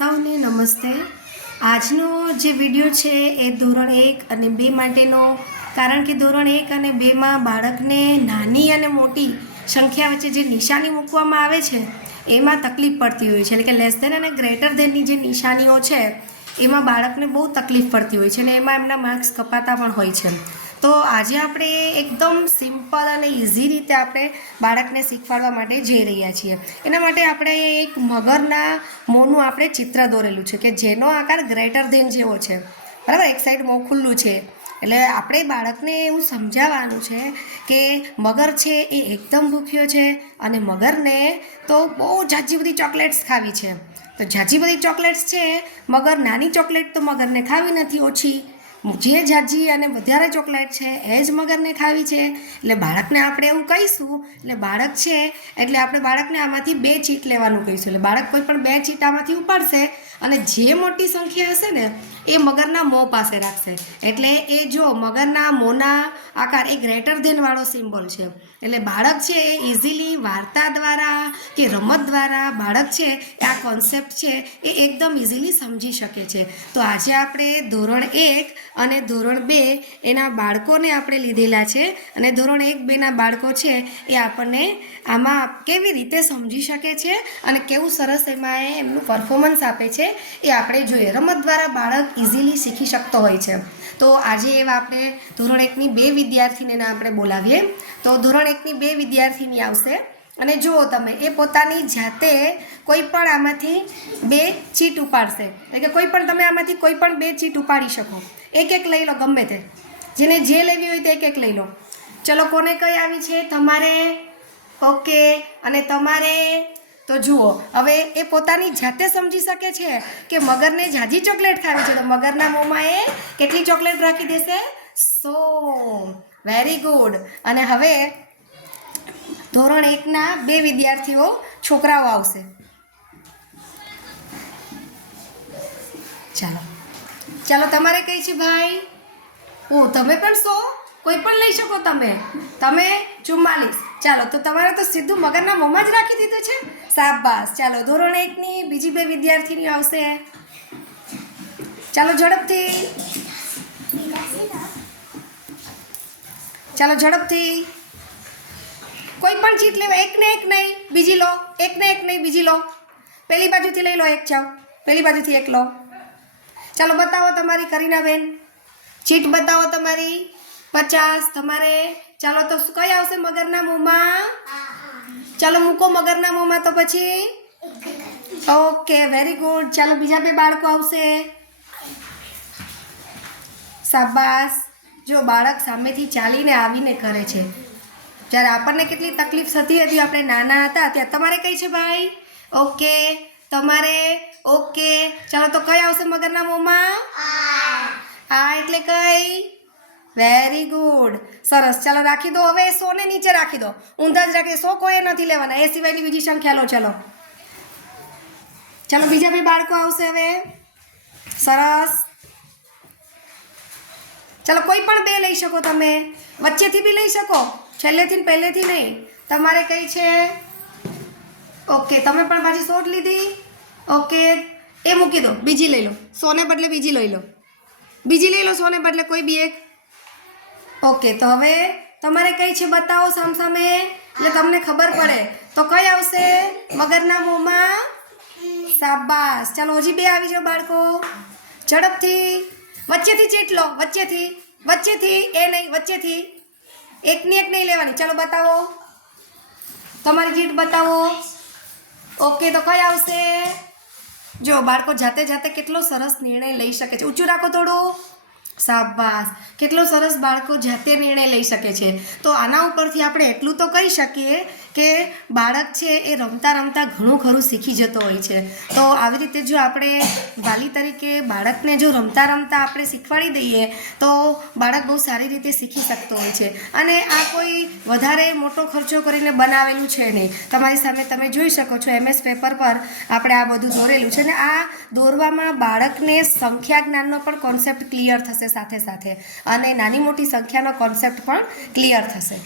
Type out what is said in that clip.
સૌને નમસ્તે। આજનો જે વિડીયો છે એ ધોરણ 1 અને 2 માટેનો, કારણ કે ધોરણ 1 અને 2માં બાળકને નાની અને મોટી સંખ્યા વચ્ચે જે નિશાની મૂકવામાં આવે છે એમાં તકલીફ પડતી હોય છે, એટલે કે લેસ ધેન અને ગ્રેટર ધેનની જે નિશાનીઓ છે એમાં બાળકને બહુ તકલીફ પડતી હોય છે અને એમાં એમના માર્ક્સ કપાતા પણ હોય છે। તો આજે આપણે એકદમ સિમ્પલ અને ઇઝી રીતે આપણે બાળકને શીખવાડવા માટે જઈ રહ્યા છીએ। એના માટે આપણે એક મગરના મોંનું આપણે ચિત્ર દોરેલું છે કે જેનો આકાર ગ્રેટર ધેન જેવો છે, બરાબર। એક સાઈડ મોં ખુલ્લું છે, એટલે આપણે બાળકને એવું સમજાવવાનું છે કે મગર છે એ એકદમ ભૂખ્યો છે અને મગરને તો બહુ ઝાઝી બધી ચોકલેટ્સ ખાવી છે। તો ઝાઝી બધી ચોકલેટ્સ છે, મગર નાની ચોકલેટ તો મગરને ખાવી નથી, ઓછી જે ઝાઝી અને વધારે ચોકલેટ છે એ જ મગરને ખાવી છે। એટલે બાળકને આપણે એવું કહીશું, એટલે બાળક છે એટલે આપણે બાળકને આમાંથી 2 ચીટ લેવાનું કહીશું। એટલે બાળક કોઈ પણ 2 ચીટ આમાંથી ઉપાડશે અને જે મોટી સંખ્યા હશે ને એ મગરના મોં પાસે રાખશે। એટલે એ જો મગરના મોંના આકાર એ ગ્રેટર ધેન વાળો સિમ્બોલ છે, એટલે બાળક છે એ ઇઝીલી વાર્તા દ્વારા કે રમત દ્વારા બાળક છે એ આ કોન્સેપ્ટ છે એ એકદમ ઇઝીલી સમજી શકે છે। તો આજે આપણે ધોરણ 1 અને ધોરણ 2 એના બાળકોને આપણે લીધેલા છે અને ધોરણ 1-2ના બાળકો છે એ આપણને આમાં કેવી રીતે સમજી શકે છે અને કેવું સરસ એમાં એમનું પરફોર્મન્સ આપે છે એ આપણે જોઈએ। રમત દ્વારા બાળક ઇઝીલી શીખી શકતો હોય છે। તો આજે એવા આપણે ધોરણ 1ની 2 વિદ્યાર્થીને આપણે બોલાવીએ। તો ધોરણ 1ની 2 વિદ્યાર્થીની આવશે અને જુઓ તમે, એ પોતાની જાતે કોઈ પણ આમાંથી 2 ચીટ ઉપાડશે, એટલે કે કોઈ પણ તમે આમાંથી કોઈ પણ 2 ચીટ ઉપાડી શકો, એક લઈ લો, ગમે તે જેને જે લેવી હોય તે એક લઈ લો। ચલો, કોને કઈ આવી છે? તમારે, ઓકે, અને તમારે। તો જુઓ, હવે એ પોતાની જાતે સમજી શકે છે કે મગરને ઝાઝી ચોકલેટ ખાવી છે, તો મગરના મોંમાં એ કેટલી ચોકલેટ રાખી દેશે? 100। Very good. અને હવે ધોરણ 1ના 2 વિદ્યાર્થીઓ છોકરાઓ આવશે। ચાલો તમારે કઈ છે ભાઈ? ઓ, તમે પણ 100? કોઈ પણ લઈ શકો તમે 44। ચાલો, તો તમારે તો સીધું મગરના મોંમાં જ રાખી દીધું છે, શાબાશ। ચાલો, ધોરણ 1ની બીજી 2 વિદ્યાર્થીની આવશે। ચાલો ઝડપથી, ચાલો ઝડપથી, કોઈ પણ ચીટ લેવા, એકને એક નહીં, બીજી લો, એકને એક નહીં, બીજી લો, પેલી બાજુથી લઈ લો એક, જાઓ પેલી બાજુથી એક લો। ચાલો બતાવો તમારી કરીનાબેન, ચીટ બતાવો તમારી 50 તમારે। ચાલો, તો કઈ આવશે મગરના મોંમાં? ચાલો મૂકો મગરના મોંમાં તો પછી, ઓકે, વેરી ગુડ। ચાલો બીજા 2 બાળકો આવશે, શાબાશ। જો બાળક સામેથી ચાલીને આવીને કરે છે, જ્યારે આપણને કેટલી તકલીફ થતી હતી આપણે નાના હતા ત્યારે। તમારે કઈ છે ભાઈ? ઓકે, તમારે, ઓકે। ચાલો, તો કઈ આવશે મગરના મોંમાં? આ એટલે કઈ? વેરી ગુડ, સરસ। ચાલો રાખી દો, હવે 100 ને નીચે રાખી દો, ઊંધા જ રાખી દો, 100 કોઈ નથી લેવાના, એ સિવાયની બીજી સંખ્યા લો। ચાલો ચાલો, બીજા 2 બાળકો આવશે હવે, સરસ। ચાલો, કોઈ પણ 2 લઈ શકો તમે, વચ્ચેથી બી લઈ શકો, છેલ્લેથી ને પહેલેથી નહીં। તમારે કઈ છે? ઓકે, તમે પણ પાછી 100 જ લીધી, ઓકે, એ મૂકી દો, બીજી લઈ લો, 100 ને બદલે બીજી લઈ લો, બીજી લઈ લો 100 ને બદલે કોઈ બી એક। ઓકે, તો હવે તમારે કઈ છે બતાવો સામસામે, એટલે તમને ખબર પડે। તો કઈ આવશે મગરના મોંમાં? શાબાશ। ચાલો, હજી 2 આવી જાઓ બાળકો, ઝડપથી, વચ્ચેથી ચીટ લો, વચ્ચેથી, એ નહીં, વચ્ચેથી, એકની એક નહીં લેવાની। ચાલો બતાવો તમારી ચીટ બતાવો। ઓકે, તો કઈ આવશે? જો બાળકો જાતે કેટલો સરસ નિર્ણય લઈ શકે છે, ઊંચું રાખો થોડું, શાબાશ। કેટલો સરસ બાળકો જાતે નિર્ણય લઈ શકે છે। તો આના ઉપરથી આપણે એટલું તો કહી શકીએ કે બાળક છે એ રમતા રમતા ઘણું ખરું શીખી જતો હોય છે। તો આવી રીતે જો આપણે વાલી તરીકે બાળકને જો રમતા રમતા આપણે શીખવાડી દઈએ તો બાળક બહુ સારી રીતે શીખી શકતો હોય છે। અને આ કોઈ વધારે મોટો ખર્ચો કરીને બનાવેલું છે નહીં, તમારી સામે તમે જોઈ શકો છો MS પેપર પર આપણે આ બધું દોરેલું છે, અને આ દોરવામાં બાળકને સંખ્યા જ્ઞાનનો પણ કોન્સેપ્ટ ક્લિયર થશે સાથે સાથે, અને નાની મોટી સંખ્યાનો કોન્સેપ્ટ પણ ક્લિયર થશે।